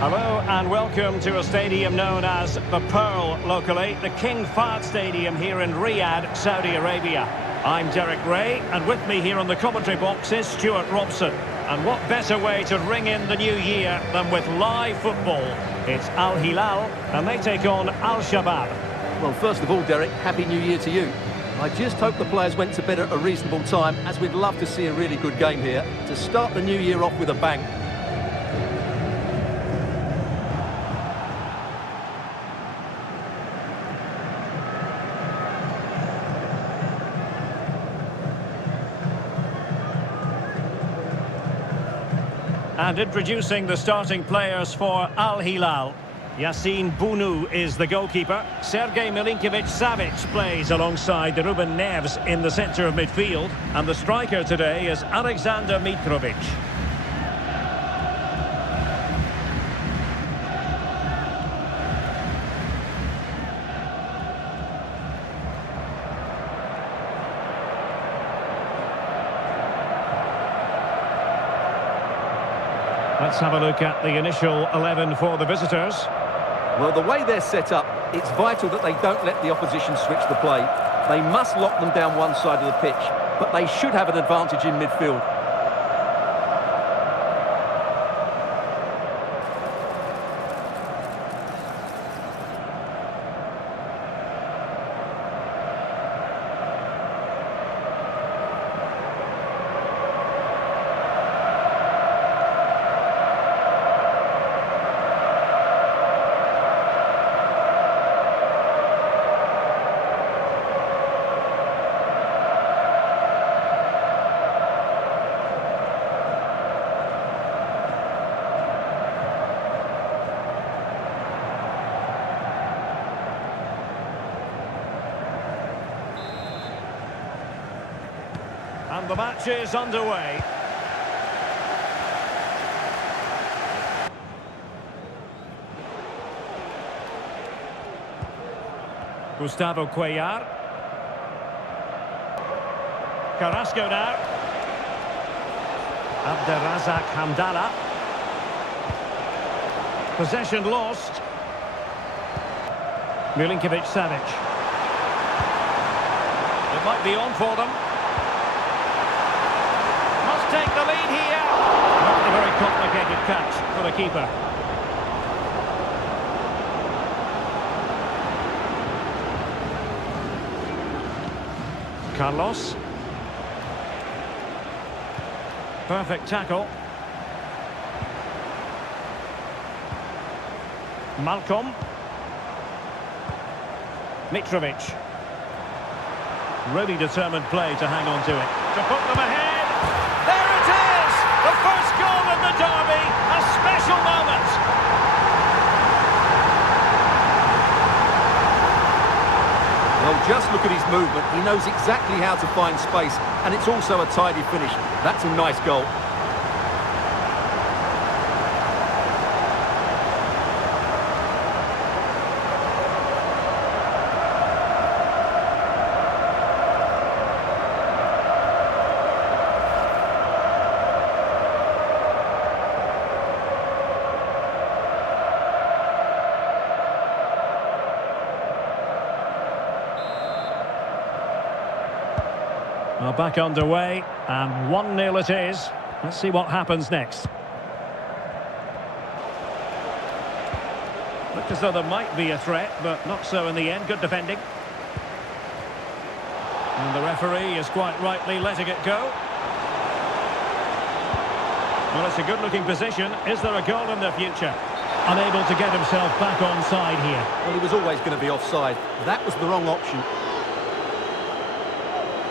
Hello and welcome to a stadium known as the Pearl locally, the King Fahd Stadium here in Riyadh, Saudi Arabia. I'm Derek Ray, and with me here on the commentary box is Stuart Robson. And what better way to ring in the new year than with live football? It's Al Hilal, and they take on Al Shabab. Well, first of all, Derek, Happy New Year to you. I just hope the players went to bed at a reasonable time, as we'd love to see a really good game here to start the new year off with a bang. And introducing the starting players for Al Hilal. Yassine Bounou is the goalkeeper. Sergej Milinkovic-Savic plays alongside Ruben Neves in the centre of midfield. And the striker today is Alexander Mitrovic. Let's have a look at the initial 11 for the visitors. Well, the way they're set up, it's vital that they don't let the opposition switch the play. They must lock them down one side of the pitch, but they should have an advantage in midfield. And the match is underway. Gustavo Cuellar. Carrasco now. Abderrazak Hamdallah. Possession lost. Milinkovic-Savic. It might be on for them. Take the lead here. Not a very complicated catch for the keeper. Carlos. Perfect tackle. Malcolm. Mitrovic. Really determined play to hang on to it. To put them ahead. There it is! The first goal in the derby, a special moment. Well, just look at his movement. He knows exactly how to find space, and it's also a tidy finish. That's a nice goal. Well, back underway, and 1-0 it is. Let's see what happens next. Looked as though there might be a threat, but not so in the end. Good defending. And the referee is quite rightly letting it go. Well, it's a good-looking position. Is there a goal in the future? Unable to get himself back onside here. Well, he was always going to be offside. That was the wrong option.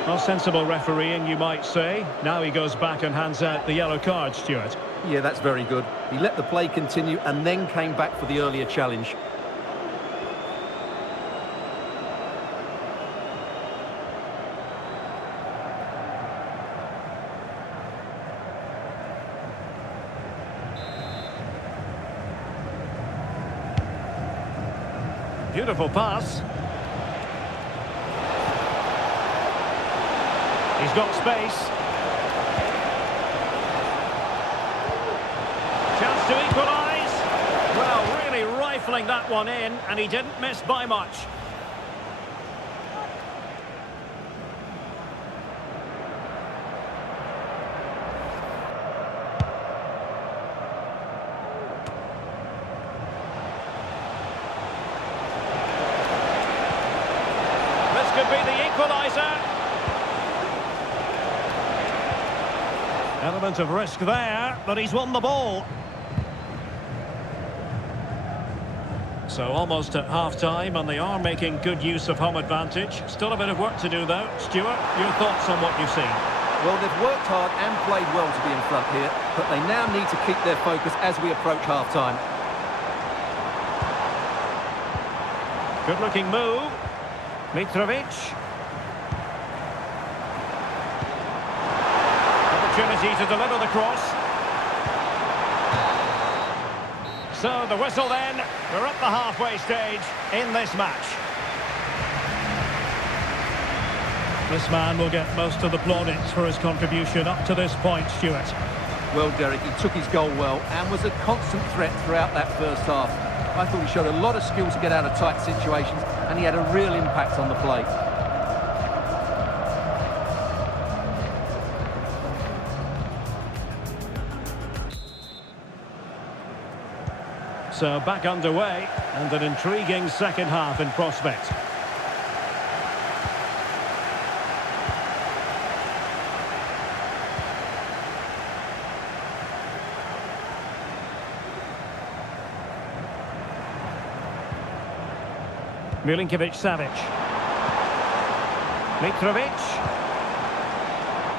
Well, sensible refereeing, you might say. Now he goes back and hands out the yellow card, Stuart. Yeah, that's very good. He let the play continue and then came back for the earlier challenge. Beautiful pass. He's got space. Chance to equalise. rifling that one in, and he didn't miss by much. This could be the equaliser. Element of risk there, but he's won the ball. So almost at half-time, and they are making good use of home advantage. Still a bit of work to do, though. Stuart, your thoughts on what you've seen? Well, they've worked hard and played well to be in front here, but they now need to keep their focus as we approach half-time. Good-looking move. Mitrovic. Opportunity to deliver the cross. So the whistle then. We're at the halfway stage in this match. This man will get most of the plaudits for his contribution up to this point, Stuart. Well, Derek, he took his goal well and was a constant threat throughout that first half. I thought he showed a lot of skill to get out of tight situations, and he had a real impact on the play. So back underway, and an intriguing second half in prospect. Milinkovic-Savic. Mitrovic.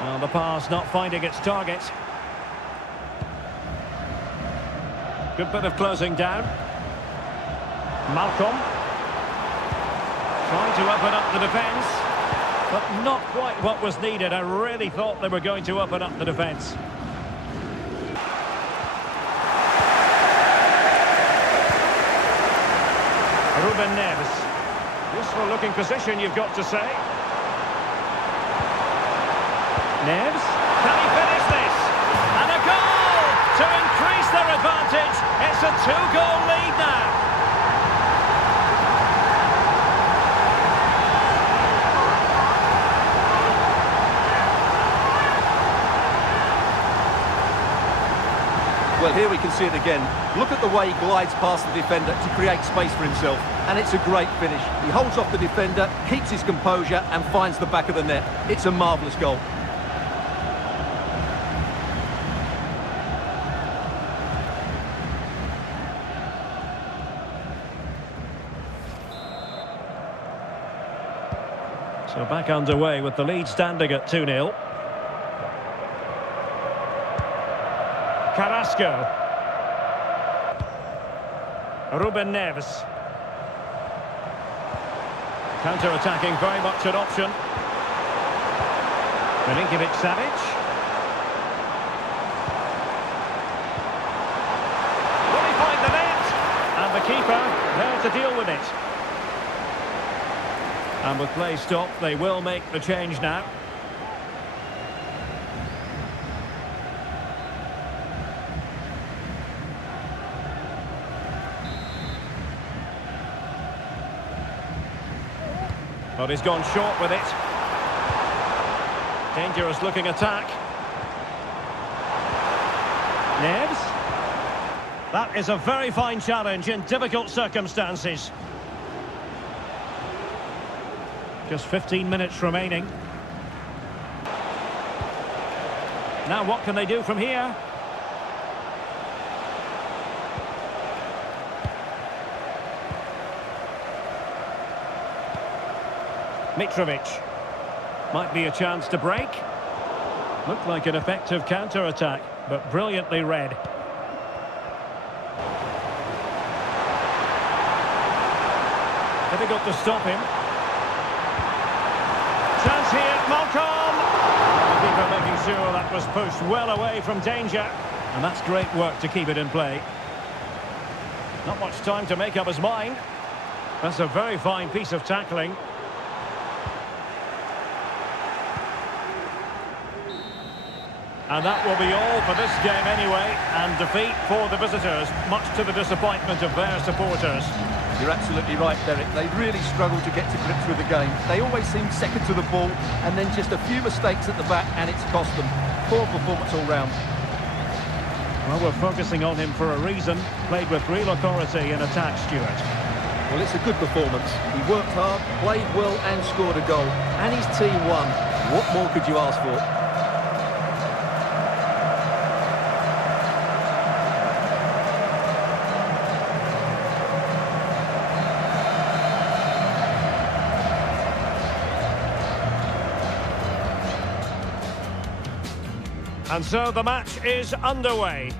Well, the pass not finding its target. Good bit of closing down. Malcolm. Trying to open up the defence, but not quite what was needed. I really thought they were going to open up the defence. Ruben Neves. Useful looking position, you've got to say. Neves. Can he finish this? And a goal to increase their advantage. It's a two-goal lead now. Well, here we can see it again. Look at the way he glides past the defender to create space for himself. And it's a great finish. He holds off the defender, keeps his composure and finds the back of the net. It's a marvellous goal. So back underway with the lead standing at 2-0. Carrasco. Ruben Neves. Counter-attacking, very much an option. Milinkovic-Savic. Will he find the net? And the keeper there to deal with it. And with play stopped, they will make the change now. But he's gone short with it. Dangerous looking attack. Neves. That is a very fine challenge in difficult circumstances. Just 15 minutes remaining. Now what can they do from here? Mitrovic. Might be a chance to break. Looked like an effective counter-attack, but brilliantly read. Difficult to stop him. Chance here, Malcolm! The keeper making sure that was pushed well away from danger. And that's great work to keep it in play. Not much time to make up his mind. That's a very fine piece of tackling. And that will be all for this game anyway, and defeat for the visitors, much to the disappointment of their supporters. You're absolutely right, Derek. They really struggled to get to grips with the game. They always seem second to the ball, and then just a few mistakes at the back, and it's cost them. Poor performance all round. Well, we're focusing on him for a reason. Played with real authority in attack, Stuart. Well, it's a good performance. He worked hard, played well, and scored a goal. And his team won. What more could you ask for? And so the match is underway.